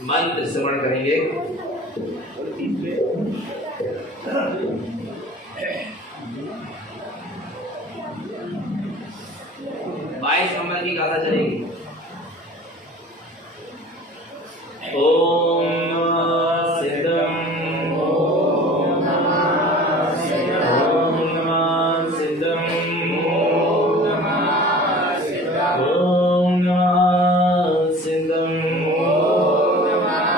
मंत्र श्रवण करेंगे। 22 नंबर की गाथा चलेगी। ओम सिद्धम ओम नमः सिद्धम ओम नमः सिद्धम ओम नमः सिद्धम ओम नमः सिद्धम ओम नमः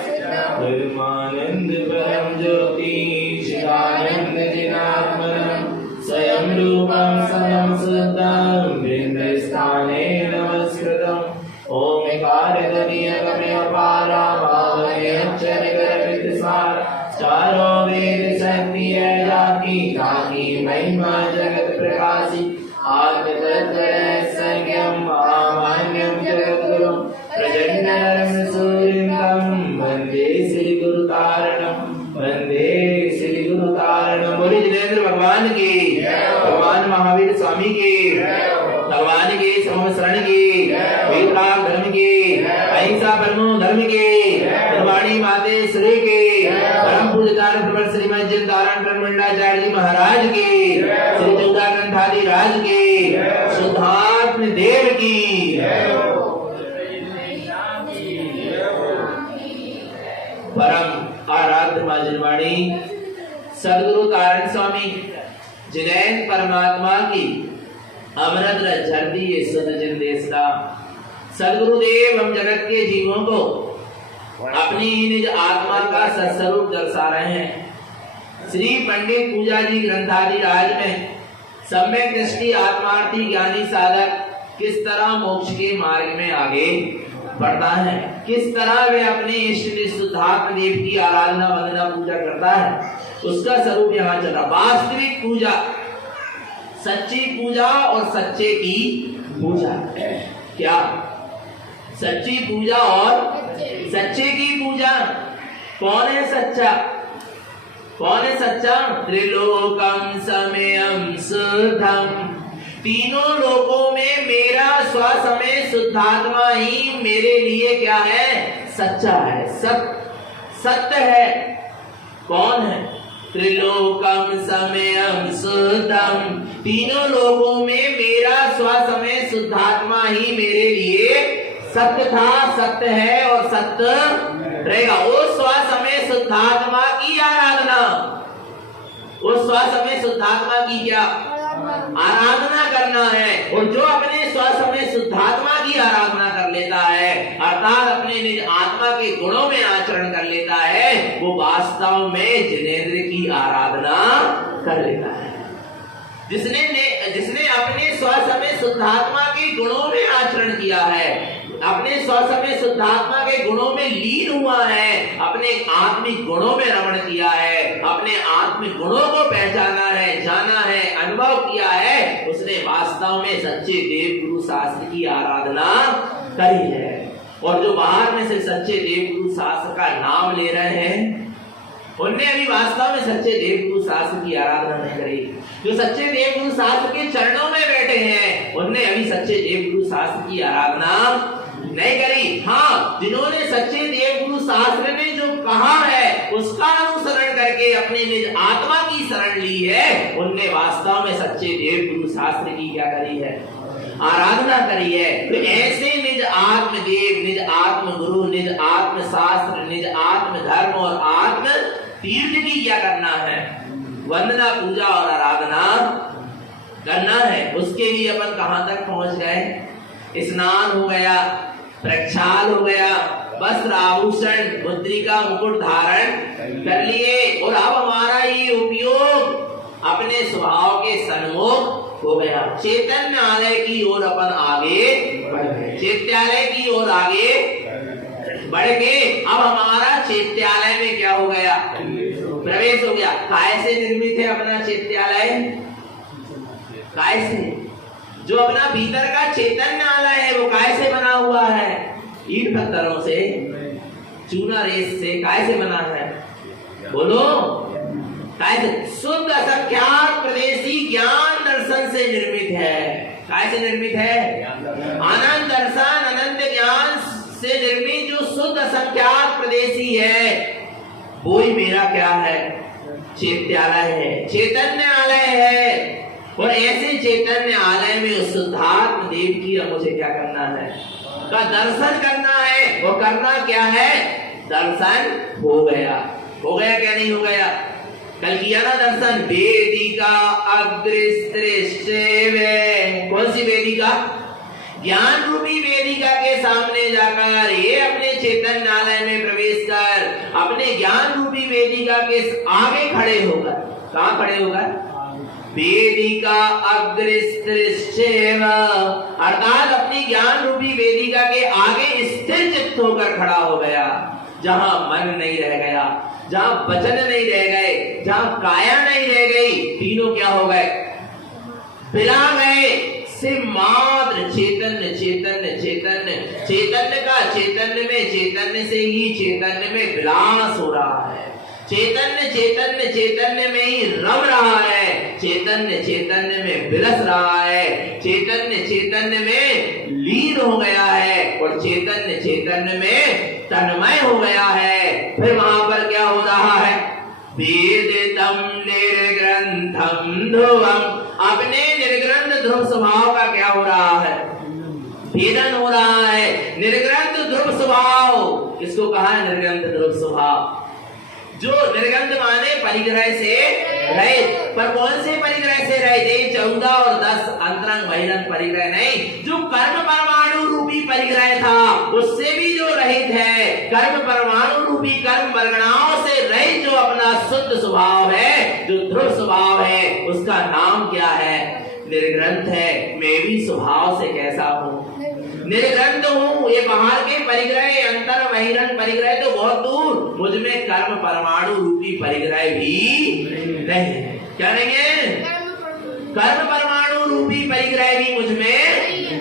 सिद्धम परमानंद परम ज्योति चिदानंद जिनात्मनम स्वयं रूपम समं सुद्धम वृंदस्थाने नमस्कृतम ओंकारध्वनियगमे अपारा भावने अक्षरगर्भितसार चारों वेद शक्ति है जाकी ताकी महिमा जगत प्रकाशी आत्म तत्व संज्ञम महामान्यम जगद्गुरुम प्रचंडं सूर्यं वंदे श्री गुरु कारणम वंदे श्री गुरु कारणम। बोलिए जिनेंद्र भगवान की, भगवान महावीर स्वामी की, भगवान के समम शरण की, वेदराग धर्म की, अहिंसा परमो धर्म की, गुरुवाणी माते श्री की, परम पूज्यतार प्रवर श्रीमद जिंदारण ब्रह्मंडाचार्य जी महाराज की, श्री चौदानंदादि राज की, शुद्धात्म देव की। परम आराध्य मां जिनवाणी सदगुरु तारण स्वामी जिनैन परमात्मा की अमृत रस झरती ये सुध जिन देसदा सदगुरुदेव हम जगत के जीवों को अपनी निज आत्मा का सत्स्वरूप दर्शा रहे हैं। श्री पंडित पूजा जी ग्रंथादि राज में सम्यक दृष्टि आत्मार्थी ज्ञानी साधक किस तरह मोक्ष के मार्ग में आगे बढ़ता है, किस तरह वे अपने इष्ट शुद्धात्म देव की आराधना वंदना पूजा करता है, उसका स्वरूप यहाँ चला। वास्तविक पूजा, सच्ची पूजा और सच्चे की पूजा। क्या सच्ची पूजा और सच्चे की पूजा? कौन है सच्चा? कौन है सच्चा? त्रिलोकम समयम शुद्धम, तीनों लोकों में मेरा स्वसमय शुद्धात्मा ही मेरे लिए क्या है? सच्चा है, सत्य है। कौन है? त्रिलोकम समयम शुद्धम, तीनों लोकों में मेरा स्वसमय शुद्धात्मा ही मेरे लिए सत्य था, सत्य है और सत्य रहेगा। वो स्वसमय शुद्धात्मा की आराधना, वो स्वसमय शुद्धात्मा की क्या आराधना करना है। और जो अपने स्वसमय शुद्धात्मा की आराधना कर लेता है, अर्थात अपने निज आत्मा के गुणों में आचरण कर लेता है, वो वास्तव में जिनेंद्र की आराधना कर लेता है। जिसने अपने स्वसमय शुद्धात्मा के गुणों में आचरण किया है, अपने स्वसमय शुद्धात्मा के गुणों में लीन हुआ है, अपने आत्मिक गुणों में रमण किया है, अपने आत्मिक गुणों को पहचाना है, जाना है, अनुभव किया है, उसने वास्तव में सच्चे देव गुरु शास्त्र की आराधना करी है। और जो बाहर में से सच्चे देव गुरु शास्त्र का नाम ले रहे हैं, उनने अभी वास्तव में सच्चे देव गुरु शास्त्र की आराधना नहीं करी। जो सच्चे देव गुरु शास्त्र के चरणों में बैठे हैं, उनने अभी सच्चे देव गुरु शास्त्र की आराधना नहीं करी। हाँ, जिन्होंने सच्चे देव गुरु शास्त्र ने जो कहा है उसका अनुसरण करके अपने निज आत्मा की शरण ली है, उनने वास्तव में सच्चे देव गुरु शास्त्र की क्या करी है? आराधना करी है। तो ऐसे निज आत्म देव, निज आत्म गुरु, निज आत्म शास्त्र, निज आत्म धर्म और आत्म तीर्थ की क्या करना है? वंदना पूजा और आराधना करना है। उसके लिए अपन कहां तक पहुंच गए? स्नान हो गया, प्रक्षाल हो गया, वस्त्र आभूषण मुद्रिका मुकुट धारण कर लिए, और अब हमारा ये उपयोग अपने स्वभाव के सन्मुख हो गया। चैतन्यालय की ओर अपन आगे बढ़ गए, चैत्यालय की ओर आगे बढ़ के अब हमारा चैत्यालय में क्या हो गया? प्रवेश हो गया। काय से निर्मित है अपना चैत्यालय? काय से? जो अपना भीतर का चैतन्यालय है वो काय से बना हुआ है? ईंट पत्थरों से, चूना रेत से। काय से बना है? बोलो। काय से? शुद्ध असंख्यात प्रदेशी ज्ञान दर्शन दर्शन से निर्मित है। कैसे निर्मित है? अनंत दर्शन अनंत ज्ञान से निर्मित जो शुद्ध असंख्यात प्रदेशी है, वो ही मेरा क्या है? चैत्यालय है, चैतन्यालय है। और ऐसे चैतन्य आलय में उस शुद्धात्म देव की मुझे क्या करना है? का दर्शन करना है। वो करना क्या है? दर्शन हो गया। हो गया क्या नहीं हो गया? कल किया ना दर्शन। वेदिका अग्रदृष्टे, कौन सी वेदिका? ज्ञान रूपी वेदिका के सामने जाकर ये अपने चैतन्यालय में प्रवेश कर अपने ज्ञान रूपी वेदिका के आगे खड़े होकर, कहाँ खड़े होकर? वेदिका अग्रदृष्टेव, अर्थात अपनी ज्ञान रूपी वेदिका के आगे स्थिर चित्त होकर खड़ा हो गया। जहां मन नहीं रह गया, जहां वचन नहीं रह गए, जहां काया नहीं रह गई, तीनों क्या हो गए? बिला गए। सिर्फ मात्र चैतन्य चैतन्य चैतन्य, चैतन्य का चैतन्य में, चैतन्य से ही चैतन्य में विलास हो रहा है। चैतन्य चैतन्य चैतन्य में ही रम रहा है, चैतन्य चैतन्य में विलस रहा है, चैतन्य चैतन्य में लीन हो गया है और चैतन्य चैतन्य में तन्मय हो गया है। फिर वहां पर क्या हो रहा है? वेदितम निर्ग्रंथम ध्रुवम, अपने निर्ग्रंथ ध्रुव स्वभाव का क्या हो रहा है? भेदन हो रहा है। निर्ग्रंथ ध्रुव स्वभाव, इसको कहा है निर्ग्रंथ ध्रुव स्वभाव। जो निर्गंध माने परिग्रह से रहित, पर कौन से परिग्रह से रहित? 14 और 10 अंतरंग बहिरंग परिग्रह नहीं, जो कर्म परमाणु रूपी परिग्रह था उससे भी जो रहित है। कर्म परमाणु रूपी कर्म वर्गणाओं से रहित जो अपना शुद्ध स्वभाव है, जो ध्रुव स्वभाव है, उसका नाम क्या है? निर्ग्रंथ है। मैं भी स्वभाव से कैसा हूँ? निर्ग्रंथ हूँ। ये बाहर के परिग्रह, अंतर बहिरंग परिग्रह तो बहुत दूर, मुझ में कर्म परमाणु रूपी परिग्रह भी नहीं है। क्या नहीं है? कर्म परमाणु रूपी परिग्रह भी मुझ में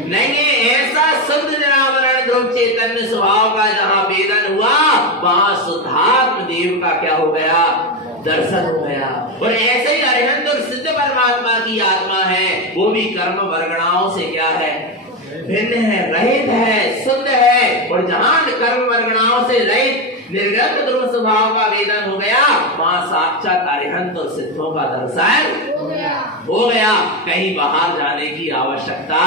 नहीं है। ऐसा शुद्ध निरावरण ध्रुव चैतन्य स्वभाव का जहाँ वेदन हुआ, वहाँ शुद्धात्म देव का क्या हो गया? दर्शन हो गया। और ऐसे ही अरिहंत और सिद्ध परमात्मा की आत्मा है, वो भी कर्म वर्गणाओं से क्या है? भिन्न है, रहित है, शुद्ध है। और जहां कर्म वर्गणाओं से रहित निर्गत ध्रुव स्वभाव का वेदन हो गया, वहां साक्षात अरिहंत और सिद्धों का दर्शन हो गया। कहीं बाहर जाने की आवश्यकता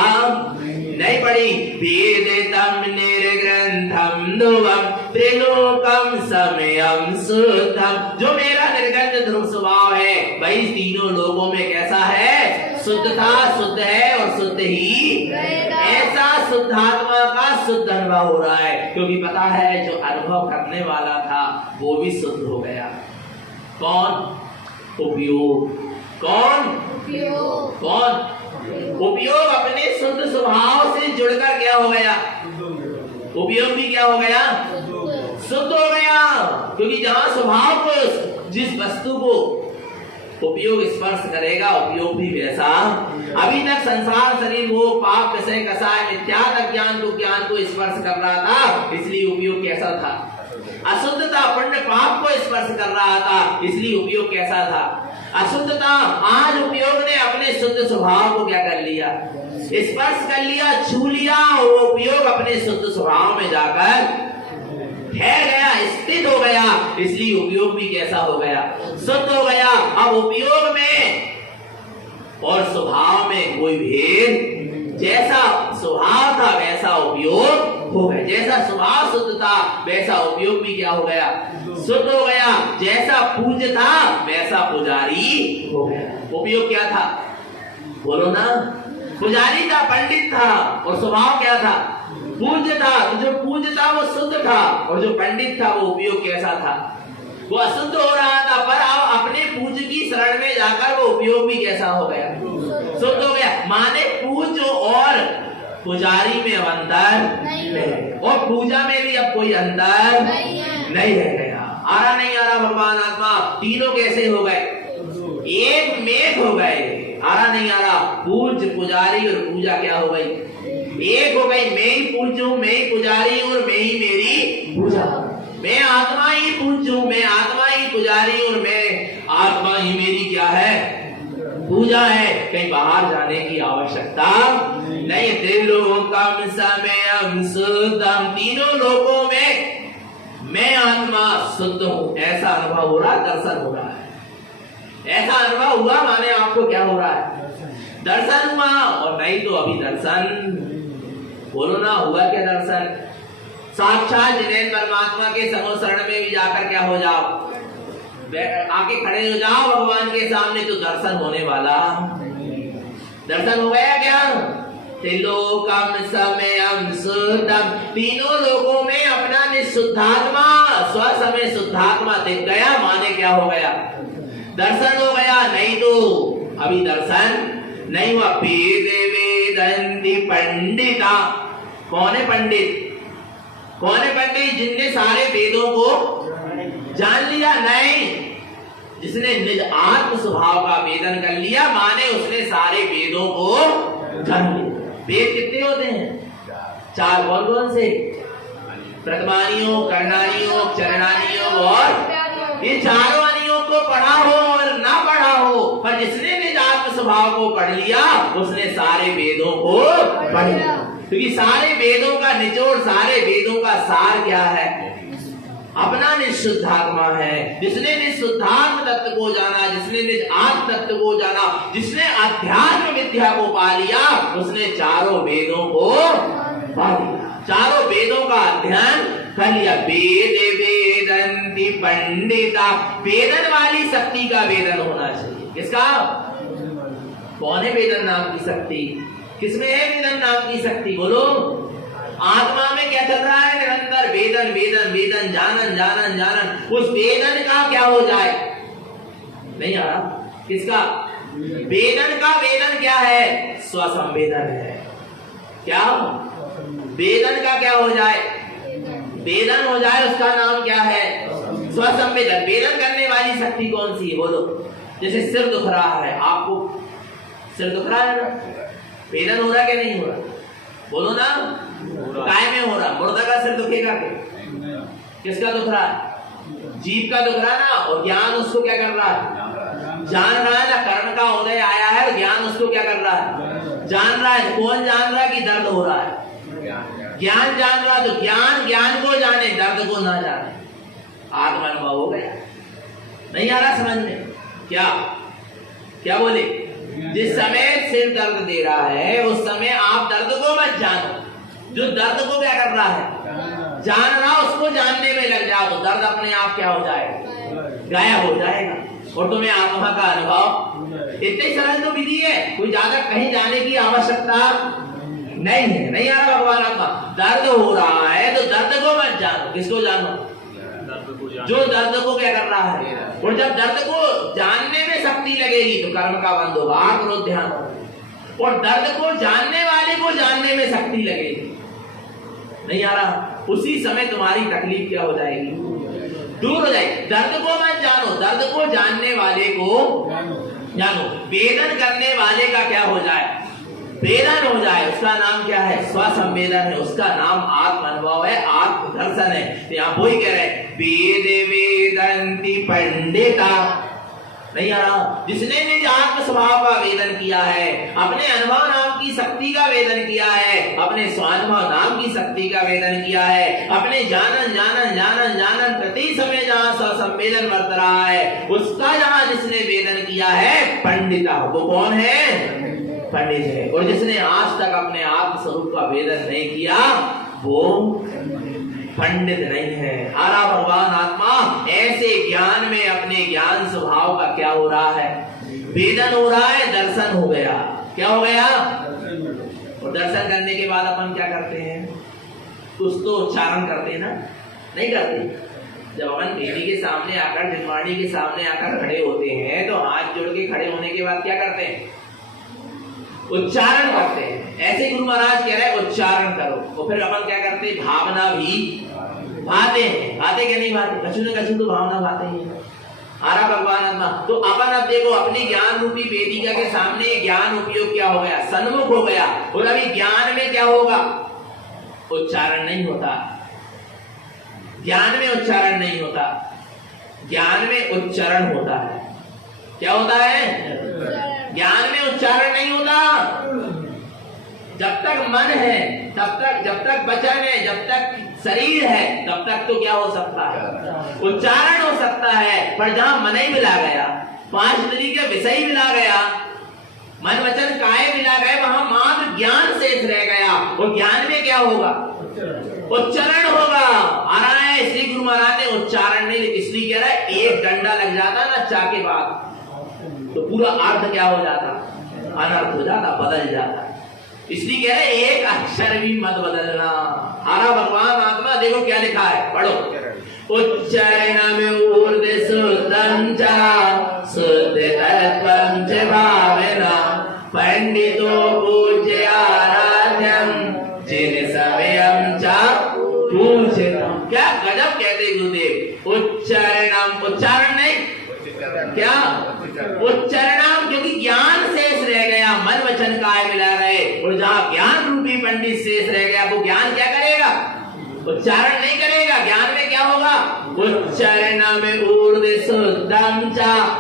नहीं पड़ी। वेदितम निर्ग्रंथम ध्रुवम त्रिलोकम समयम शुद्धम, जो मेरा निर्गत ध्रुव स्वभाव है वही तीनों लोगों में कैसा है? शुद्ध था, शुद्ध है और शुद्ध ही। ऐसा शुद्धात्मा का शुद्ध अनुभव हो रहा है, क्योंकि पता है जो अनुभव करने वाला था वो भी शुद्ध हो गया। कौन? उपयोग। कौन? कौन? उपयोग अपने शुद्ध स्वभाव से जुड़कर क्या हो गया? उपयोग भी क्या हो गया? शुद्ध हो गया। क्योंकि जहां स्वभाव को, जिस वस्तु को उपयोग स्पर्श करेगा, उपयोग भी वैसा। अभी तक संसार शरीर वो पाप विषय कसाय मिथ्यात अज्ञान को, ज्ञान को स्पर्श कर रहा था, इसलिए उपयोग कैसा था? अशुद्धता। पुण्य पाप को स्पर्श कर रहा था, इसलिए उपयोग कैसा था? अशुद्धता। आज उपयोग ने अपने शुद्ध स्वभाव को क्या कर लिया? स्पर्श कर लिया, छू लिया। वो उपयोग अपने शुद्ध स्वभाव में जाकर ठहर गया, स्थित हो गया, इसलिए उपयोग भी कैसा हो गया? शुद्ध हो गया। अब उपयोग में और स्वभाव में कोई भेद, जैसा स्वभाव था वैसा उपयोग हो गया। जैसा स्वभाव शुद्ध था वैसा उपयोग भी क्या हो गया? शुद्ध हो गया। जैसा पूज्य था वैसा पुजारी हो गया। उपयोग क्या था? बोलो ना। पुजारी था, पंडित था, और स्वभाव क्या था? पूज्य था। तो जो पूज्य था वो शुद्ध था, और जो पंडित था वो उपयोग कैसा था? वो अशुद्ध हो रहा था। पर अब अपने पूज्य की शरण में जाकर वो उपयोग भी कैसा हो गया? शुद्ध हो गया। माने पूज्य और पुजारी में अब अंतर नहीं, और पूजा में भी अब कोई अंतर नहीं रह गया। आ रहा नहीं आ रहा? भगवान आत्मा तीनों कैसे हो गए? एक मेघ हो गए। आ रहा नहीं आ रहा? पूज्य, पुजारी और पूजा क्या हो गई? एक हो गई। मैं ही पूज्य हूँ, मैं ही पुजारी हूँ, और मैं ही मेरी पूजा। मैं आत्मा ही पूज्य हूँ, मैं आत्मा ही पुजारी, और मैं आत्मा ही मेरी क्या है? पूजा है, कहीं बाहर जाने की आवश्यकता नहीं। त्रिलोकम समयम शुद्धम, तीनों लोकों में मैं आत्मा शुद्ध हूं, ऐसा अनुभव हो रहा, दर्शन हो रहा है। ऐसा अनुभव हुआ माने आपको क्या हो रहा है? दर्शन हुआ। और नहीं तो अभी दर्शन, बोलो ना, हुआ क्या दर्शन? साक्षात जिनेन्द्र परमात्मा के समोशरण में भी जाकर क्या हो जाओ, आके खड़े हो जाओ भगवान के सामने, तो दर्शन होने वाला। दर्शन हो गया क्या? त्रिलोकम समयम शुद्धम, तीनों लोगों में अपना निशुद्धात्मा, स्वसमय शुद्धात्मा दिख गया माने क्या हो गया? दर्शन हो गया। नहीं तो अभी दर्शन नहीं हुआ। वेदे वेदन्ति पंडिता, कौन है पंडित? कौन है पंडित? जिनने सारे वेदों को जान लिया। नहीं, जिसने निज आत्म स्वभाव का वेदन कर लिया माने उसने सारे वेदों को जान लिया। वेद कितने होते हैं? 4। कौन कौन से? प्रथमानियों, कर्णानियों, चरणानियों और ये चारों अनियों को पढ़ा हो और ना पढ़ा हो, पर जिसने निज आत्म स्वभाव को पढ़ लिया उसने सारे वेदों को पढ़ लिया। क्योंकि सारे वेदों का निचोड़, सारे वेदों का सार क्या है? अपना निशुद्धात्मा है। जिसने निशुद्धात्म तत्व को जाना, जिसने निज आत्म तत्व को जाना, जिसने अध्यात्म विद्या को पा लिया, उसने चारों वेदों को पा लिया, चारों वेदों का अध्ययन कर लिया। वेदे वेदन्ति पंडिता, वेदन वाली शक्ति का वेदन होना चाहिए। किसका? कौन है वेदन नाम की शक्ति? किसमें है वेदन नाम की शक्ति? बोलो। आत्मा में क्या चल रहा है? निरंतर वेदन वेदन वेदन, जानन जानन जानन। उस वेदन का क्या हो जाए? नहीं आ रहा। किसका? वेदन का वेदन क्या है? स्वसंवेदन है। क्या? वेदन का क्या हो जाए? वेदन हो जाए, उसका नाम क्या है? स्वसंवेदन। वेदन करने वाली शक्ति कौन सी है? बोलो। जैसे सिर दुख रहा है, आपको सिर दुख रहा है ना, वेदन हो रहा क्या नहीं हो रहा? बोलो ना। काय में हो रहा? मुर्दा का सिर दुखेगा क्या? किसका दुख रहा है? जीव का दुख रहा है ना। और ज्ञान उसको क्या कर रहा है? जान रहा है ना। कर्ण का उदय आया है और ज्ञान उसको क्या कर रहा है? जान रहा है। कौन जान रहा है कि दर्द हो रहा है? ज्ञान जान रहा है। तो ज्ञान ज्ञान को जाने, दर्द को ना जाने। आत्मा अनुभव हो गया। नहीं आ रहा समझ में? क्या क्या बोले? जिस समय सिर दर्द दे रहा है उस समय आप दर्द को मत जानो। जो दर्द को क्या कर रहा है? जान रहा, उसको जानने में लग जाओ तो दर्द अपने आप क्या हो जाएगा? गायब हो जाएगा। और तुम्हें आत्मा का अनुभव। इतनी सरल तो विधि है, कोई ज्यादा कहीं जाने की आवश्यकता नहीं है। नहीं आ रहा भगवान आत्मा? दर्द हो रहा है तो दर्द को मत जानो। किसको जानो? जो दर्द को क्या कर रहा है। और जब दर्द को जानने में शक्ति लगेगी तो कर्म का बंद होगा, आत्म ध्यान। और दर्द को जानने वाले को जानने में शक्ति लगेगी। नहीं आ रहा? उसी समय तुम्हारी तकलीफ क्या हो जाएगी? दूर हो जाएगी। दर्द को मत जानो, दर्द को जानने वाले को जानो। वेदन करने वाले का क्या हो जाए? वेदन हो जाए। उसका नाम क्या है? स्वसंवेदन है। उसका नाम आत्म अनुभव है, आत्म दर्शन है। तो यहाँ वही कह रहे हैं, वेदे वेदन्ति पंडिता। नहीं आ रहा? जिसने निज आत्म स्वभाव का वेदन किया है, अपने अनुभव नाम की शक्ति का वेदन किया है, अपने स्वानुभव नाम की शक्ति का वेदन किया है, अपने जानन जानन जानन जानन प्रति समय जहाँ स्वसंवेदन वर्त रहा है, उसका जहाँ जिसने वेदन किया है पंडिता, वो कौन है? पंडित है। और जिसने आज तक अपने आत्म स्वरूप का वेदन नहीं किया वो पंडित नहीं है। आरा भगवान आत्मा ऐसे ज्ञान में अपने ज्ञान स्वभाव का क्या हो रहा है? वेदन हो रहा है, दर्शन हो गया। क्या हो गया? और दर्शन करने के बाद अपन क्या करते हैं? कुछ तो उच्चारण करते हैं ना? नहीं करते। जब अपन देवी के सामने आकर, निर्माणी के सामने आकर खड़े होते हैं तो हाथ जोड़ के खड़े होने के बाद क्या करते हैं? उच्चारण करते हैं। ऐसे गुरु महाराज कह रहे हैं उच्चारण करो। तो फिर अपन क्या करते हैं? भावना भी भाते हैं। भाते क्या नहीं भाते? कछु न कछु तो भावना भाते हैं। आरा भगवान आत्मा। तो अपन अब देखो अपनी ज्ञान रूपी वेदिका के सामने ज्ञान उपयोग क्या हो गया? सन्मुख हो गया। और अभी ज्ञान में क्या होगा? उच्चारण नहीं होता। ज्ञान में उच्चारण नहीं होता, ज्ञान में उच्चारण होता है। क्या होता है? ज्ञान में उच्चारण नहीं होता। जब तक मन है तब तक, जब तक वचन है, जब तक शरीर है, तब तक तो क्या हो सकता है, उच्चारण हो सकता है। पर जहां मन ही मिला गया, 5 इंद्रिय के विषय मिला गया, मन वचन काय मिला गए, वहां मात्र ज्ञान शेष रह गया। और ज्ञान में क्या होगा, उच्चारण होगा। आ रहा है श्री गुरु महाराज ने उच्चारण नहीं, इसलिए कह रहा है एक डंडा लग जाता ना चा के बाद तो पूरा अर्थ क्या हो जाता, अनर्थ हो जाता, बदल जाता। इसलिए कह रहे एक अक्षर भी मत बदलना। हरा भगवान आत्मा, देखो क्या लिखा है, पढ़ो। उच्चारण में ऊर्ध शुद्धं च शुद्ध तत्वं च भावेन पंडितो पूज्य आराध्यं जिन समयं च पूजनम। क्या गजब कहते गुरुदेव। उच्चारण, उच्चारण नहीं, क्या उच्चारण, क्योंकि ज्ञान शेष रह गया, मन वचन काय मिला रहे। और जहां ज्ञान रूपी पंडित शेष रह गया, वो ज्ञान क्या करेगा, उच्चारण नहीं करेगा। ज्ञान में क्या होगा, उच्चारण में ऊर्ध शुद्धं च,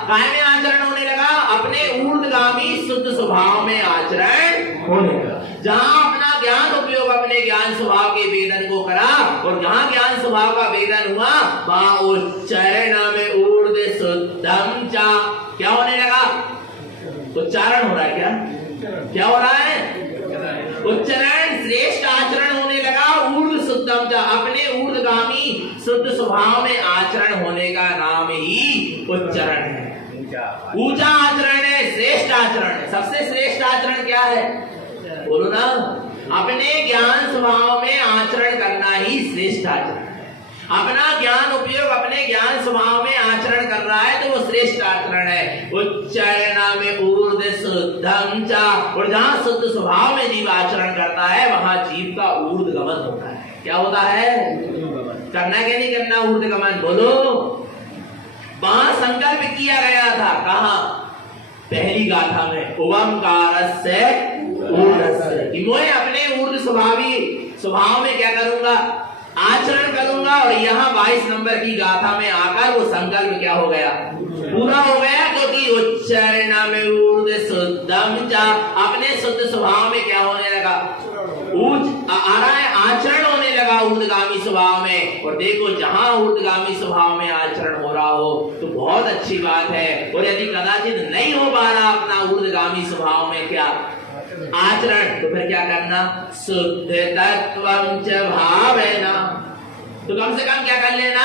काय में आचरण होने लगा, अपने ऊर्ध्वगामी शुद्ध स्वभाव में आचरण होने लगा। जहां अपना ज्ञान उपयोग अपने ज्ञान स्वभाव के वेदन को करा, और जहां ज्ञान स्वभाव का वेदन हुआ, वहां उच्चारण में ऊर्ध शुद्धं च, क्या होने लगा, उच्चारण हो रहा है। क्या हो रहा है, उच्चारण श्रेष्ठ आचरण होने लगा। ऊर्ध्व शुद्धं च, अपने ऊर्ध्वगामी शुद्ध स्वभाव में आचरण होने का नाम ही उच्चारण है। ऊंचा आचरण है, श्रेष्ठ आचरण है। सबसे श्रेष्ठ आचरण क्या है, बोलो ना, अपने ज्ञान स्वभाव में आचरण करना ही श्रेष्ठ आचरण है। अपना ज्ञान उपयोग अपने ज्ञान स्वभाव में आचरण कर रहा है तो वो श्रेष्ठ आचरण है। उच्चारण में ऊर्ध्व शुद्धं च, और जहां शुद्ध स्वभाव में जीव आचरण करता है, वहां जीव का ऊर्ध्वगमन होता है। क्या होता है, करना क्या नहीं करना, ऊर्ध्वगमन, बोलो। वहां संकल्प किया गया था, कहा, पहली गाथा में, ओंकारस्य ऊर्ध्वस्य, कि मैं अपने ऊर्ध्व स्वभाव में क्या करूंगा, आचरण करूंगा। और यहाँ 22 नंबर की गाथा में आकर वो संकल्प क्या हो गया, पूरा हो गया। क्योंकि उच्चारण में ऊर्ध्व शुद्धं च, अपने शुद्ध स्वभाव में क्या होने लगा, आ रहा है, आचरण होने लगा ऊर्ध्वगामी स्वभाव में। और देखो जहां ऊर्ध्वगामी स्वभाव में आचरण हो रहा हो तो बहुत अच्छी बात है। और यदि कदाचित नहीं हो पा रहा अपना ऊर्ध्वगामी स्वभाव में क्या आचरण, तो फिर क्या करना, शुद्ध तत्वं च भावेन, तो कम से कम क्या कर लेना,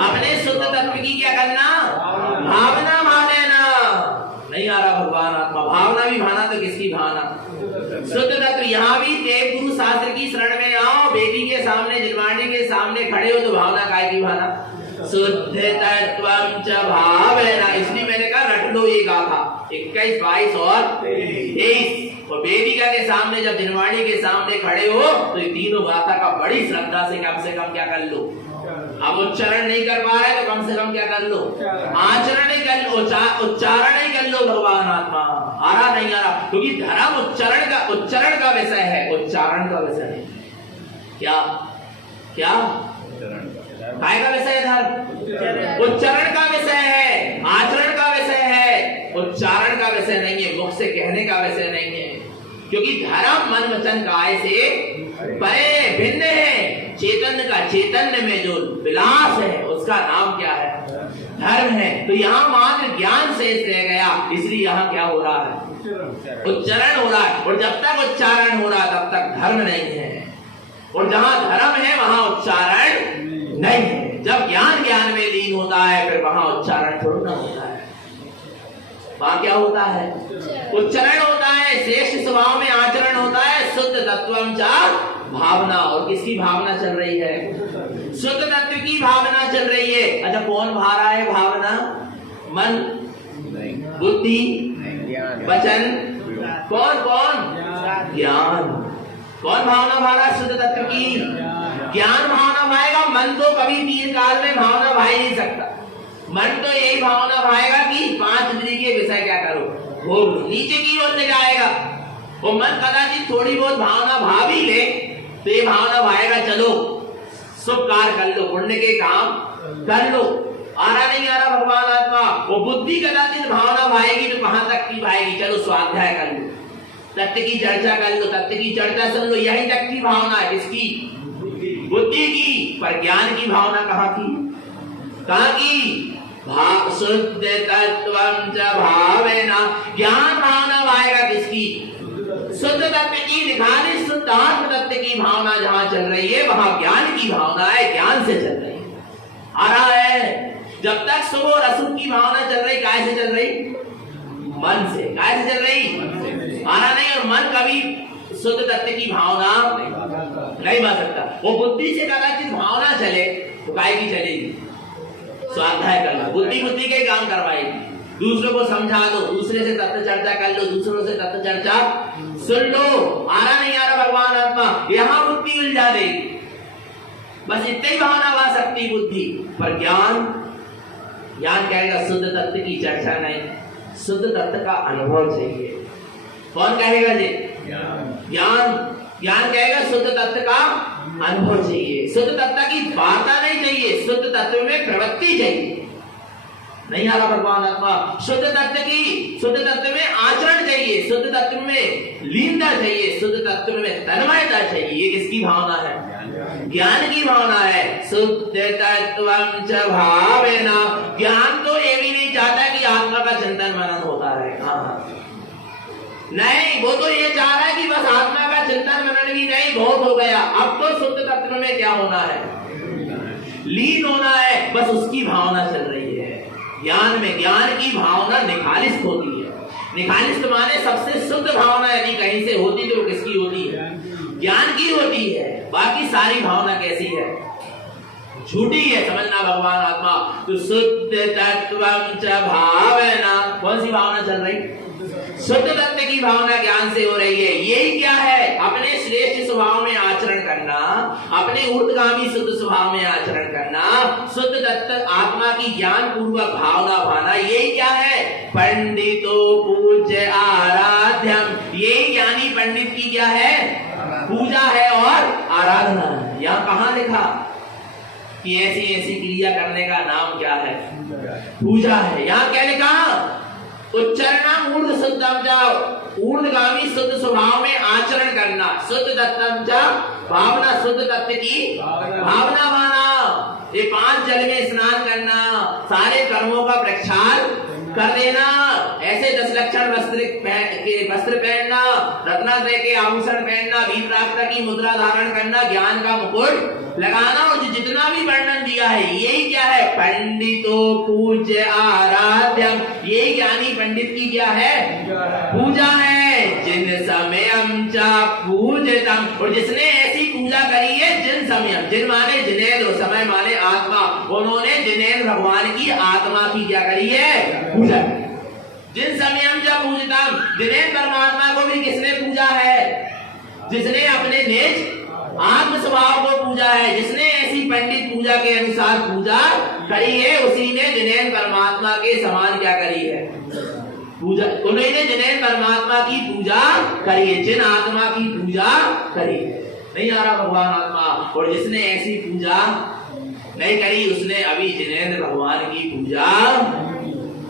अपने शुद्ध तत्व की क्या करना, भावना मान लेना। नहीं आ रहा भगवान आत्मा, भावना भी भाना तो किसकी भावना, शुद्ध तत्व। यहाँ भी देव गुरु शास्त्र की शरण में आओ, बेटी के सामने, जिनवाणी के सामने खड़े हो तो भावना काय की भावना, शुद्ध तत्वं च भावेन। इसलिए मैंने कहा रट लो ये गाथा 21, 22 और 23। और वेदिका के सामने जब जिनवाणी के सामने खड़े हो तो ये तीनों गाथा का बड़ी श्रद्धा से कम क्या कर लो। अब उच्चारण नहीं कर पा रहे तो कम से कम क्या कर लो, आचरण ही कर लो, उच्चारण ही कर लो। भगवान आत्मा आ रहा नहीं आ रहा, क्योंकि धर्म उच्चारण का विषय है, उच्चारण का विषय नहीं। क्या क्या काय का विषय है, धर्म उच्चारण का विषय है, आचरण का विषय है, उच्चारण का विषय नहीं है, मुख से कहने का विषय नहीं है। क्योंकि धर्म मन वचन काय से परे भिन्न है। चैतन्य में जो विलास है उसका नाम क्या है, धर्म है। तो यहाँ मात्र ज्ञान शेष रह गया, इसलिए यहाँ क्या हो रहा है, उच्चारण हो रहा है। और जब तक उच्चारण हो रहा तब तक धर्म नहीं है, और जहाँ धर्म है वहां उच्चारण नहीं है। जब ज्ञान में लीन होता है फिर वहां उच्चारण थोड़ा होता है, वहां क्या होता है, उच्चारण होता है, श्रेष्ठ स्वभाव में आचरण होता है। शुद्ध तत्वं च भावना, और किसकी भावना चल रही है, शुद्ध तत्व की भावना चल रही है। अच्छा कौन भा रहा है भावना, मन, बुद्धि, वचन, कौन ज्ञान। कौन भावना भा रहा है, शुद्ध तत्व की ज्ञान भावना भाएगा। मन तो कभी 3 काल में भावना भा ही नहीं सकता। मन तो यही भावना भाएगा कि 5 इंद्रिय के विषय क्या करो, वो नीचे की ओर ले जाएगा। वो मन कदाचित थोड़ी बहुत भावना भाव ही ले तो ये भावना भाएगा, चलो शुभ कार्य कर लो, पुण्य के काम कर लो, आ रहा नहीं आ रहा भगवान आत्मा, वो बुद्धि कदाचित भावना भाएगी तो कहां तक की भाएगी, चलो स्वाध्याय कर लो, तत्व की चर्चा कर लो, तत्व की चर्चा सुन लो, यही तक की भावना है, किसकी? बुद्धि की। पर ज्ञान की भावना कहाँ की? कहाँ की? शुद्ध तत्वं च भावेना, ज्ञान भावना आएगा किसकी? शुद्ध तत्व की। निखालिस शुद्धात्म तत्व की भावना जहां चल रही है वहां ज्ञान की भावना है, ज्ञान से चल रही है। आ रहा है जब तक शुभ और अशुभ की भावना चल रही, काय से चल रही? मन से। काय से चल रही? आना नहीं। और मन कभी शुद्ध तत्व की भावना नहीं बन सकता। वो बुद्धि से कदाचित भावना चले तो काय की चलेगी? स्वाध्याय कर लो, बुद्धि बुद्धि के काम करवाएगी, दूसरों को समझा दो, दूसरे से तत्व चर्चा कर लो, दूसरों से तत्व चर्चा सुन लो। आ रहा नहीं आ रहा भगवान आत्मा, यहाँ बुद्धि उलझा देगी। बस इतनी ही भावना ला सकती बुद्धि। पर ज्ञान कहेगा शुद्ध तत्व की चर्चा नहीं, शुद्ध तत्व का अनुभव चाहिए। कौन कहेगा जी? ज्ञान कहेगा शुद्ध तत्व का अनुभव चाहिए, शुद्ध तत्व की वार्ता नहीं चाहिए, शुद्ध तत्व में प्रवृत्ति चाहिए। नहीं आ रहा भगवान आत्मा, शुद्ध तत्व में आचरण चाहिए, शुद्ध तत्व में लीनता चाहिए, शुद्ध तत्व में तन्मयता चाहिए। ये किसकी भावना है? ज्ञान की भावना है। शुद्ध तत्वं च भावेना, ज्ञान तो ये भी नहीं चाहता कि आत्मा का चिंतन मनन होता है, नहीं, वो तो ये चाह रहा है कि बस आत्मा का चिंतन मनन भी नहीं, बहुत हो गया, अब तो शुद्ध तत्व में क्या होना है? लीन होना है, बस उसकी भावना चल रही है। ज्ञान में ज्ञान की भावना निखालिस होती है। निखालिस माने सबसे शुद्ध भावना यदि कहीं से होती तो किसकी होती है? ज्ञान की होती है। बाकी सारी भावना कैसी है? झूठी है, समझना भगवान आत्मा। तो शुद्ध तत्वं च भावना, कौन सी भावना चल रही? शुद्ध तत्व की भावना ज्ञान से हो रही है। यही क्या है? अपने श्रेष्ठ स्वभाव में आचरण करना, अपने ऊर्ध्वगामी शुद्ध स्वभाव में आचरण करना, शुद्ध तत्व आत्मा की ज्ञान पूर्वक भावना भाना, यही क्या है? पंडितो पूज्य आराध्यम, ये ज्ञानी पंडित की क्या है? पूजा है और आराधना है। यहाँ कहाँ लिखा कि ऐसी ऐसी क्रिया करने का नाम क्या है? पूजा है। यहाँ क्या लिखा? उच्चारण ऊर्ध्व शुद्धम जाओ, ऊर्ध्वगामी शुद्ध स्वभाव में आचरण करना, शुद्ध तत्वं च भावना, शुद्ध तत्व की भावना माना। ये 5 जल में स्नान करना, सारे कर्मों का प्रक्षाल कर देना, ऐसे 10 लक्षण वस्त्र पहनना, रत्नात्रय के आभूषण पहनना, वीतराग की मुद्रा धारण करना, ज्ञान का मुकुट लगाना, और जितना भी वर्णन दिया है यही क्या है? पंडितो पूज्य आराध्यम, ये ज्ञानी पंडित की क्या है? पूजा है। जिन समयम च पूजितम, और जिसने ऐसी पूजा करी है, जिन समयम, जिन माने जिनेन्द्र, समय माने आत्मा, उन्होंने जिनेन्द्र भगवान की आत्मा की क्या करी है? पूजा। जिन समयम च पूजितम, जिनेन्द्र परमात्मा को भी किसने पूजा है? जिसने अपने निज आत्म स्वभाव को पूजा है, जिसने ऐसी पंडित पूजा के अनुसार पूजा करी है, उसी ने जिनेन्द्र परमात्मा के समान क्या करी है? पूजा। उन्होंने जिनेन्द्र परमात्मा की पूजा करी है, जिन आत्मा की पूजा करी है। नहीं आ रहा भगवान आत्मा। और जिसने ऐसी पूजा नहीं करी, उसने अभी जिनेन्द्र भगवान की पूजा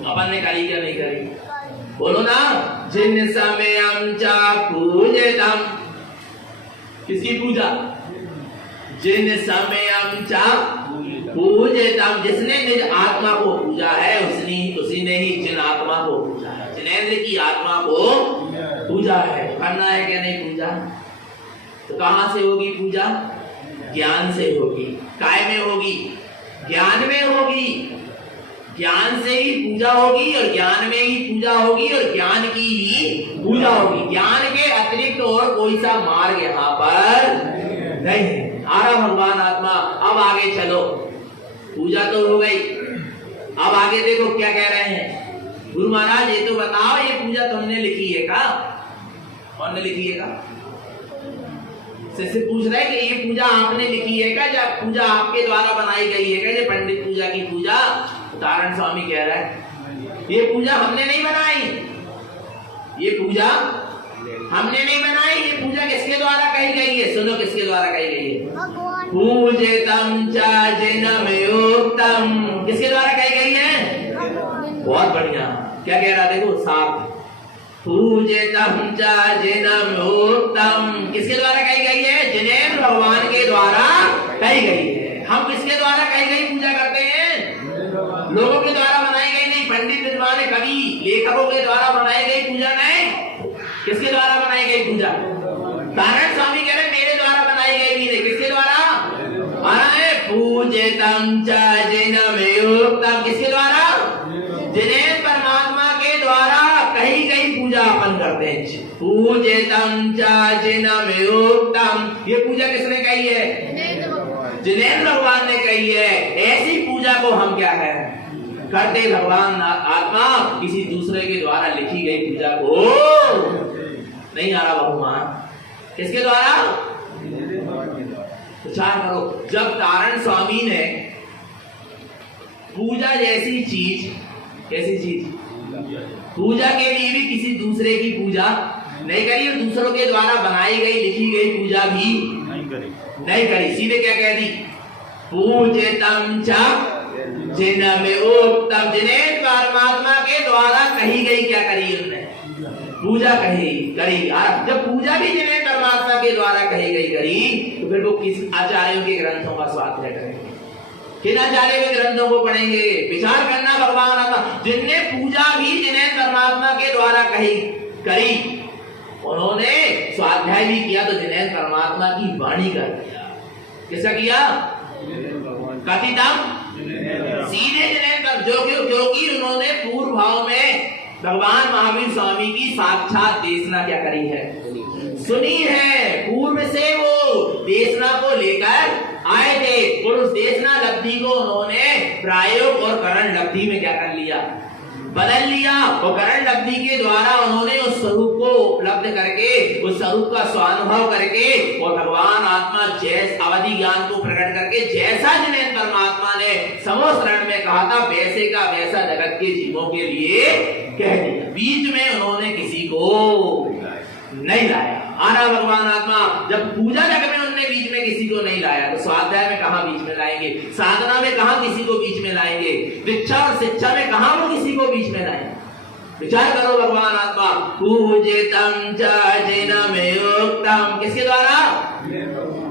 अपन ने करी क्या नहीं करी? बोलो ना। जिन समयम च पूजितम, किसकी पूजा? जिन समयम च पूजितम, जिसने निज आत्मा को पूजा है, उसी ने ही जिन आत्मा को पूजा है, जिनेन्द्र की आत्मा को पूजा है। करना है क्या नहीं पूजा? तो कहां से होगी पूजा? ज्ञान से होगी। काय में होगी? ज्ञान में होगी। ज्ञान से ही पूजा होगी, और ज्ञान में ही पूजा होगी, और ज्ञान की ही पूजा होगी। ज्ञान के अतिरिक्त और कोई सा मार्ग यहाँ पर नहीं है। आ रहा भगवान आत्मा। अब आगे चलो, पूजा तो हो गई, अब आगे देखो क्या कह रहे हैं। गुरु महाराज ये तो बताओ, ये पूजा तुमने लिखी है का? कौन ने लिखी है का? से पूछ रहे कि ये पूजा आपने लिखी है क्या? जब पूजा आपके द्वारा बनाई गई है क्या? ये पंडित पूजा की पूजा? तारण स्वामी कह रहा है ये पूजा हमने नहीं बनाई, ये पूजा हमने नहीं बनाई। ये पूजा किसके द्वारा कही गई है? सुनो किसके द्वारा कही गई है? पूजितम च जिनमयोक्तम, किसके द्वारा कही गई है? बहुत बढ़िया, क्या कह रहा देखो साथ, पूजितम च जिनमयोक्तम, किसके द्वारा कही गई है? जिनेन्द्र भगवान के द्वारा कही गई है। हम किसके द्वारा कही गई पूजा करते हैं? लोगों के द्वारा बनाई गई नहीं, पंडित विद्वान कवि लेखकों के द्वारा बनाई गई पूजा नहीं। किसके द्वारा बनाई गई पूजा? नारायण स्वामी कह रहे मेरे द्वारा बनाई गई नहीं, किसके द्वारा? अरे पूजितम च जिनमयोक्तम, किसके द्वारा? जिनेन्द्र परमात्मा के द्वारा कही गई पूजा अपन करते हैं। पूजितम च जिनमयोक्तम, ये पूजा किसने कही है? जिनेन्द्र भगवान ने कही है। ऐसी पूजा को हम क्या है करते? भगवान आत्मा किसी दूसरे के द्वारा लिखी गई पूजा को नहीं आ रहा भगवान, किसके द्वारा? विचार करो, जब तारण स्वामी ने पूजा जैसी चीज, कैसी चीज, पूजा के लिए भी किसी दूसरे की पूजा नहीं करी और दूसरों के द्वारा बनाई गई लिखी गई पूजा भी नहीं करी, सीधे क्या कह दी? पूजितम च जिनमयोक्तम, जिनेन्द्र परमात्मा के द्वारा कही गई क्या करी उन्होंने? पूजा कही करी। जब पूजा भी जिनेन्द्र परमात्मा के द्वारा कही गई करी तो फिर वो किस आचार्यों के ग्रंथों का स्वाध्याय करेंगे? किन आचार्य के ग्रंथों को पढ़ेंगे? विचार करना भगवान आत्मा जिनने पूजा भी जिनेन्द्र परमात्मा के द्वारा कही करी, उन्होंने स्वाध्याय भी किया तो जिनेन्द्र परमात्मा की वाणी कर दिया। किसका किया? कथितम, सीधे जिनेन्द्र, जो कि उन्होंने पूर्व भाव में भगवान महावीर स्वामी की साक्षात देशना क्या करी है? सुनी है। पूर्व से वो देशना को लेकर आए थे और उस देशना लब्धि को उन्होंने प्रायोग और करण लब्धि में क्या कर लिया? बदल लिया। और करण लब्धि के द्वारा उन्होंने उस स्वरूप को उपलब्ध करके, उस स्वरूप का स्वानुभव करके और भगवान आत्मा जैस अवधि ज्ञान को प्रकट करके जैसा जिनेन्द्र परमात्मा ने समोस्तरण में कहा था वैसे का वैसा जगत के जीवों के लिए कह दिया। बीच में उन्होंने किसी को नहीं लाया। आना भगवान आत्मा जब पूजा जग में उन्होंने बीच में किसी को नहीं लाया तो स्वाध्याय में कहां बीच में लाएंगे? साधना में कहां किसी को बीच में लाएंगे? दीक्षा और शिक्षा में कहां वो किसी को बीच में लाएंगे? विचार करो भगवान आत्मा। पूजितम च जिनमयोक्तम, किसके द्वारा?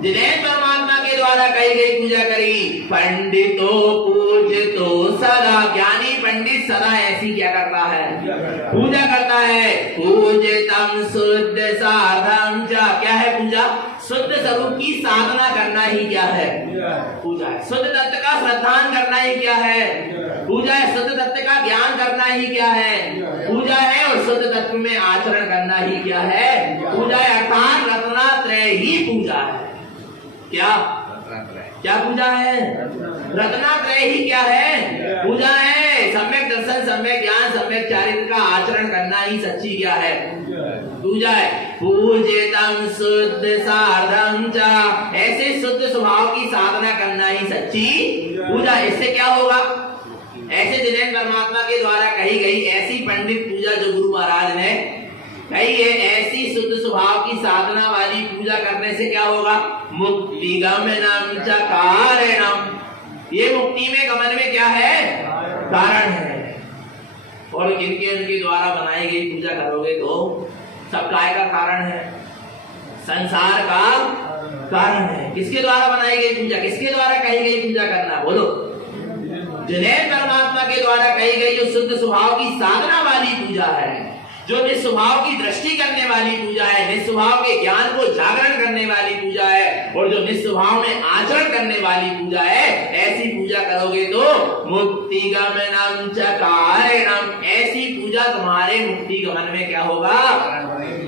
जिनेन्द्र परमात्मा के द्वारा कही गई पूजा करी। पंडितो पूजितो सदा, ज्ञानी पंडित सदा ऐसी क्या करता है? पूजा करता है। पूजितम शुद्ध साधम च, क्या है पूजा? शुद्ध स्वरूप की साधना करना ही क्या है? पूजा है। शुद्ध तत्व का श्रद्धान करना ही क्या है? पूजा है। शुद्ध तत्व का ज्ञान करना ही क्या है? पूजा है। और शुद्ध तत्व में आचरण करना ही क्या है? पूजा है। अर्थात रत्नात्रय ही पूजा है। क्या क्या पूजा है? रत्नात्रय ही क्या है? पूजा है। सम्यक दर्शन, सम्यक ज्ञान, सम्यक चारित्र का आचरण करना ही सच्ची क्या है? पूजा है। पूजितम शुद्ध साधम च, ऐसे शुद्ध स्वभाव की साधना करना ही सच्ची पूजा। इससे क्या होगा? ऐसे जिनेन्द्र परमात्मा के द्वारा कही गई ऐसी पंडित पूजा जो गुरु महाराज ने कही है, ऐसी शुद्ध स्वभाव की साधना वाली पूजा करने से क्या होगा? मुक्ति गमनम च कारणम, ये मुक्ति में गमन में क्या है? कारण है। और इनके उनके द्वारा बनाई गई पूजा करोगे तो सब काय का कारण है? संसार का कारण है। किसके द्वारा बनाई गई पूजा? किसके द्वारा कही गई पूजा करना? बोलो। जिनेन्द्र परमात्मा के द्वारा कही गई जो शुद्ध स्वभाव की साधना वाली पूजा है, जो निस्वभाव की दृष्टि करने वाली पूजा है, निस्वभाव के ज्ञान को जागरण करने वाली पूजा है और जो निस्वभाव में आचरण करने वाली पूजा है, ऐसी पूजा करोगे तो मुक्ति गमनम च कारणम, ऐसी पूजा तुम्हारे मुक्ति गमन में क्या होगा?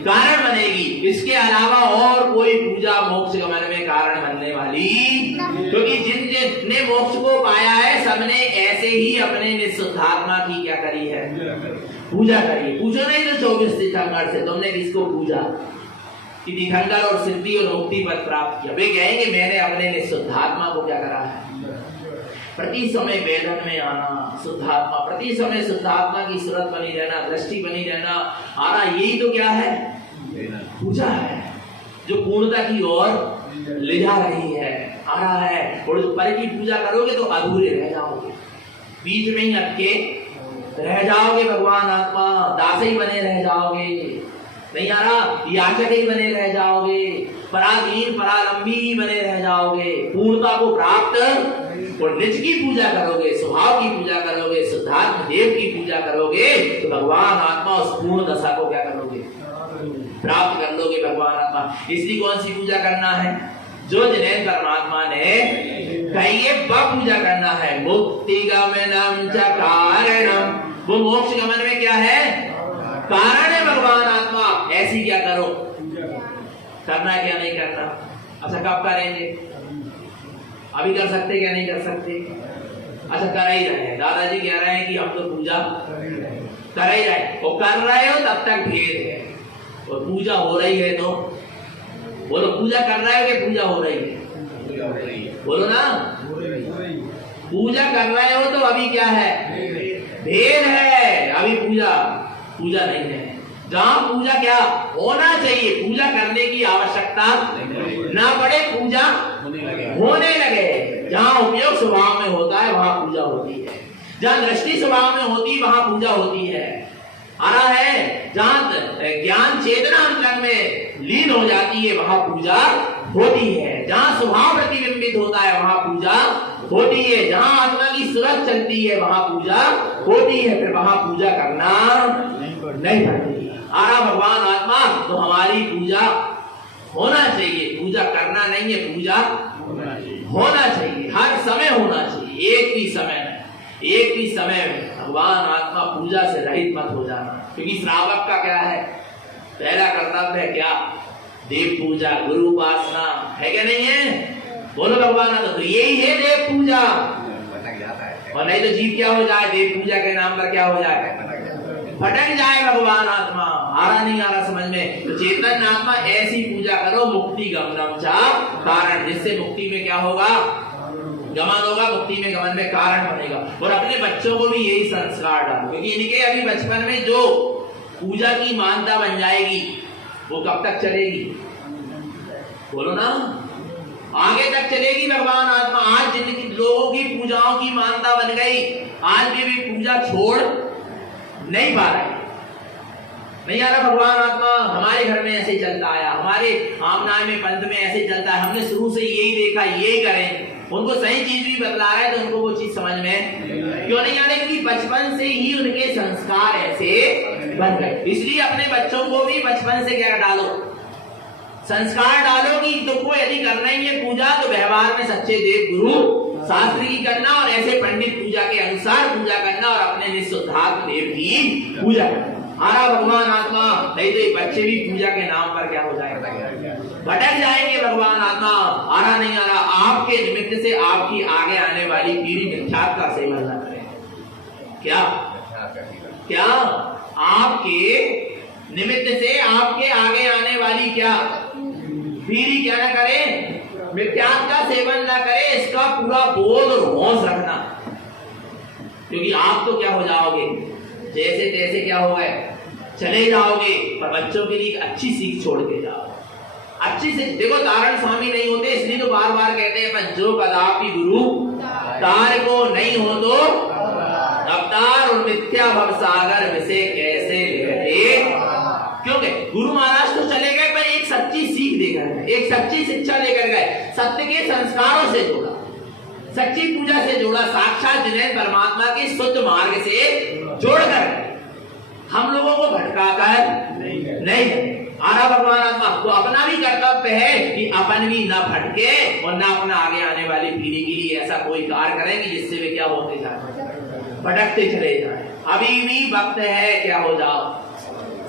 कारण बनेगी। इसके अलावा और कोई पूजा मोक्ष गमन में कारण बनने वाली, क्योंकि जिनने मोक्ष को पाया है सबने ऐसे ही अपने निःशुद्धात्मा की क्या करी है? पूजा करिए। पूछो नहीं तो 24 तीर्थंकर से तुमने किसको पूजा कि तीर्थंकर और सिद्धि और मुक्ति पद प्राप्त किया? वे कहेंगे मैंने अपने निःशुद्धात्मा को क्या करा है? प्रति समय वेदन में आना, शुद्धात्मा, प्रति समय शुद्धात्मा की सूरत बनी रहना, दृष्टि बनी रहना, आना, यही तो क्या है? पूजा है, जो पूर्णता की ओर ले जा रही है। आ रहा है। और जो पर की पूजा करोगे तो अधूरे रह जाओगे, बीच में ही अटके रह जाओगे, भगवान आत्मा दास ही बने रह जाओगे, नहीं आ रहा, याचक ही बने रह जाओगे, पराधीन परालंबी ही बने रह जाओगे। पूर्णता को प्राप्त और निज की पूजा करोगे, स्वभाव की पूजा करोगे, सिद्धार्थ देव की पूजा करोगे तो भगवान आत्मा उस पूर्ण दशा को क्या करोगे, प्राप्त कर लोगे भगवान आत्मा। इसलिए कौन सी पूजा करना है, जो जिन्हें परमात्मा ने कहिए वह पूजा करना है। मुक्ति गमनम च कारणम, वो मोक्ष गमन में क्या है, कारण है भगवान आत्मा। ऐसी क्या करो, करना क्या नहीं करना। अच्छा कब करेंगे, अभी कर सकते क्या नहीं कर सकते, अच्छा कर ही रहे हैं। दादाजी कह रहे हैं कि हम तो पूजा कर ही रहे, और कर रहे हो तब तक भेद है, और पूजा हो रही है तो बोलो, पूजा कर रहे हो कि पूजा हो रही है, बोलो ना, पूजा कर रहे हो तो अभी क्या है, भेद है, अभी पूजा नहीं है। जहां पूजा क्या होना चाहिए, पूजा करने की आवश्यकता ना पड़े, पूजा होने लगे। जहां उपयोग स्वभाव में होता है वहां पूजा होती है, जहां दृष्टि स्वभाव में होती है वहां पूजा होती है। आ रहा है, जहां ज्ञान चेतना अंतरंग में लीन हो जाती है वहां पूजा होती है, जहां स्वभाव प्रतिबिंबित होता है वहां पूजा होती है, जहां आत्मा की सूरत चलती है वहां पूजा होती है, फिर वहां पूजा करना नहीं पड़ती। आ रहा भगवान आत्मा, तो हमारी पूजा होना चाहिए, पूजा करना नहीं है, पूजा होना चाहिए, हर समय होना चाहिए। एक भी समय में भगवान आत्मा पूजा से रहित मत हो जाना, क्योंकि श्रावक का क्या है, पहला कर्तव्य है क्या, देव पूजा, गुरु उपासना है क्या नहीं है, बोलो भगवान आत्मा, तो यही है देव पूजा। और नहीं तो जीव क्या हो जाए, देव पूजा के नाम पर क्या हो जाए, भटक जाए भगवान आत्मा। आ रहा नहीं आ रहा समझ में, तो चेतन आत्मा ऐसी पूजा करो, मुक्ति गमनम च कारण, जिससे मुक्ति में क्या होगा, गमन होगा, मुक्ति में गमन में कारण बनेगा। और अपने बच्चों को भी यही संस्कार डालो, क्योंकि इनके अभी बचपन में जो पूजा की मानता बन जाएगी वो कब तक चलेगी, बोलो ना, आगे तक चलेगी भगवान आत्मा। आज जिनकी लोगों की पूजाओं की मानता बन गई, आज भी पूजा छोड़ नहीं पा रहे, नहीं आ रहा भगवान आत्मा। हमारे घर में ऐसे चलता आया, हमारे आमनाय में पंथ में ऐसे चलता है, हमने शुरू से यही देखा, यही करें। उनको सही चीज भी बतला रहा है तो उनको वो चीज समझ में क्यों नहीं आ रही, क्योंकि बचपन से ही उनके संस्कार ऐसे बन गए। इसलिए अपने बच्चों को भी बचपन से क्या डालो, संस्कार डालो कि तुमको यदि करना ही है पूजा तो व्यवहार में सच्चे देव गुरु शास्त्र की करना, और ऐसे पंडित पूजा के अनुसार पूजा करना, और अपने निःशुद्धात्म देव की पूजा करना। आ रहा भगवान आत्मा, नहीं तो ये बच्चे भी पूजा के नाम पर क्या हो जाएगा, भटक जाएंगे भगवान आत्मा। आ रहा नहीं आ रहा, आपके निमित्त से आपकी आगे आने वाली पीढ़ी मिथ्यात्व का सेवन न करे। क्या आपके निमित्त से आपके आगे आने वाली क्या पीढ़ी क्या न करे, मिथ्यात्व का सेवन न करे, इसका पूरा बोध और होश रखना। क्योंकि आप तो क्या हो जाओगे, जैसे तैसे क्या हो गए चले जाओगे, पर बच्चों के लिए अच्छी सीख छोड़ के जाओ, अच्छी सीख। देखो तारण स्वामी नहीं होते, इसलिए तो बार बार कहते हैं पंचो कदापि गुरु तार को नहीं हो तो अवतार और मिथ्या भव सागर विषय कैसे लिखते। क्योंकि गुरु महाराज तो चले गए, पर एक सच्ची सीख देकर गए, एक सच्ची शिक्षा लेकर गए, सत्य के संस्कारों से जोड़ा, सच्ची पूजा से जोड़ा, साक्षात जिन्हें परमात्मा के शुद्ध मार्ग से जोड़कर, हम लोगों को भटकाकर नहीं। आरा भगवान आत्मा तो अपना भी कर्तव्य है कि अपन भी ना भटके और ना अपना आगे आने वाली पीढ़ी के लिए ऐसा कोई कार्य करें कि जिससे वे क्या होते जाए, भटकते चले जाए। अभी भी वक्त है, क्या हो जाओ,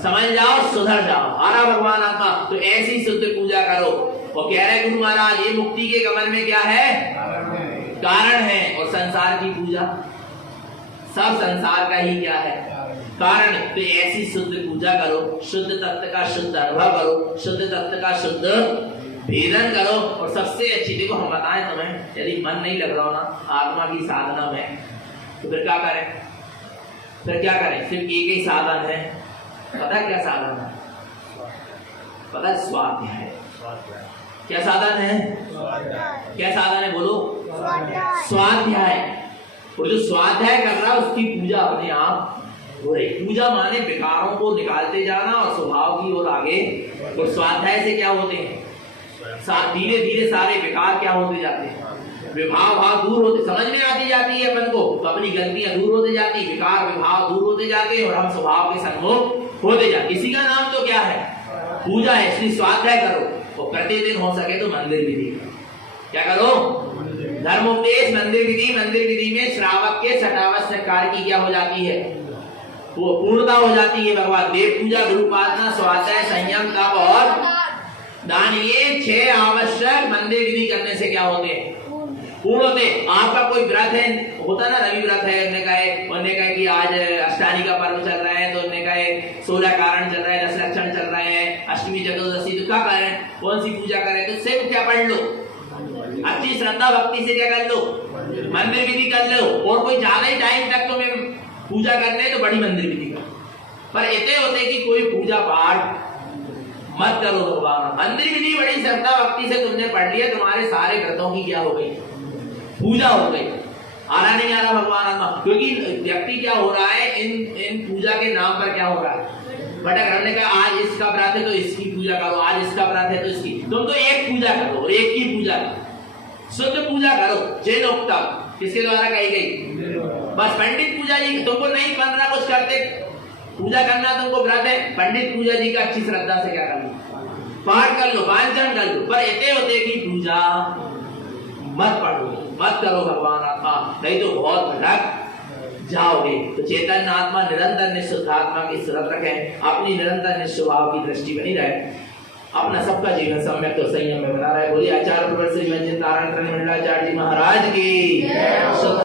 समझ जाओ, सुधर जाओ। आरा भगवान आत्मा तो ऐसी शुद्ध पूजा करो। और कह रहे गुरु महाराज ये मुक्ति के गमन में क्या है, कारण है। और संसार की पूजा सब संसार का ही क्या है, कारण। तो ऐसी शुद्ध पूजा करो, शुद्ध तत्व का शुद्ध अनुभव करो, शुद्ध तत्व का शुद्ध भेदन करो। और सबसे अच्छी, देखो हम बताएं तुम्हें, यदि मन नहीं लग रहा हो ना आत्मा की साधना में, तो फिर क्या करें, सिर्फ एक ही साधन है। पता क्या साधन है, पता है, स्वाध्याय। क्या साधन है? क्या साधन है बोलो? स्वाध्याय। और जो स्वाध्याय कर रहा है उसकी पूजा अपने आप हो रही। पूजा माने विकारों को निकालते जाना और स्वभाव की ओर आगे। और स्वाध्याय से क्या होते हैं? धीरे धीरे सारे विकार क्या होते जाते हैं? विभाव भाव दूर होते, समझ में आती जाती है अपन को, तो अपनी गलतियां दूर होते जाती, विकार विभाव दूर होते जाते हैं और हम स्वभाव के सन्मुख होते जाते। इसी का नाम तो क्या है? पूजा है। इसलिए स्वाध्याय करो और प्रतिदिन हो सके तो मंदिर विधि। क्या करो? धर्मोपदेश, मंदिर विधि। मंदिर विधि में श्रावक के सटावश्य कार्य की क्या हो जाती है? वो पूर्णता हो जाती है। भगवान देव पूजा, गुरुपासना, स्वाध्याय, संयम, तप और दान, ये 6 आवश्यक मंदिर विधि करने से क्या होते हैं? पूर्ण होते। आपका कोई व्रत है, होता ना, रवि व्रत है, उन्होंने कहा कि आज अष्टानी का पर्व चल रहा है, तो उन्होंने कहा 16 कारण चल रहा है, 10 लक्षण चल रहे हैं, अष्टमी चतुर्दशी, तो क्या करें, कौन सी पूजा करें? तो सिर्फ क्या पढ़ लो, अच्छी श्रद्धा भक्ति से क्या कर लो, मंदिर विधि कर लो। और कोई ज्यादा ही टाइम तक तुम्हें पूजा करने तो बड़ी मंदिर विधि का, पर इतने होते कि कोई पूजा पाठ मत करो भगवान। मंदिर विधि बड़ी श्रद्धा भक्ति से तुमने पढ़ लिया, तुम्हारे सारे व्रतों की क्या हो गई? पूजा हो गई। आ रहा नहीं आ रहा भगवान आत्मा? क्योंकि व्यक्ति क्या हो रहा है, इन पूजा के नाम पर क्या हो रहा है? भटक रहा है। आज इसका व्रत है तो इसकी पूजा करो, आज इसका व्रत है तो इसकी। तुम तो एक पूजा करो और एक ही पूजा करो, शुद्ध पूजा करो। जैन उत्तम किसके द्वारा कही गई? बस पंडित पूजा जी। तुमको नहीं करना कुछ करते, पूजा करना तुमको व्रत है, पंडित पूजा जी का अच्छी श्रद्धा से क्या कर लो, पाठ कर लो, वांचन कर लो। पर इतने होते कि पूजा मत पढ़ो, मत करो भगवान आत्मा, नहीं तो बहुत भटक जाओगे। तो चैतन्य आत्मा निरंतर निःशुद्ध आत्मा की सुरत रखें, अपनी निरंतर निःस्वभाव की दृष्टि बनी रहे, अपना सबका जीवन सम्यक तो संयम में बना रहे। बोलिए आचार्य प्रवर श्री व्यंजन नारायण मंडलाचार्य जी महाराज की।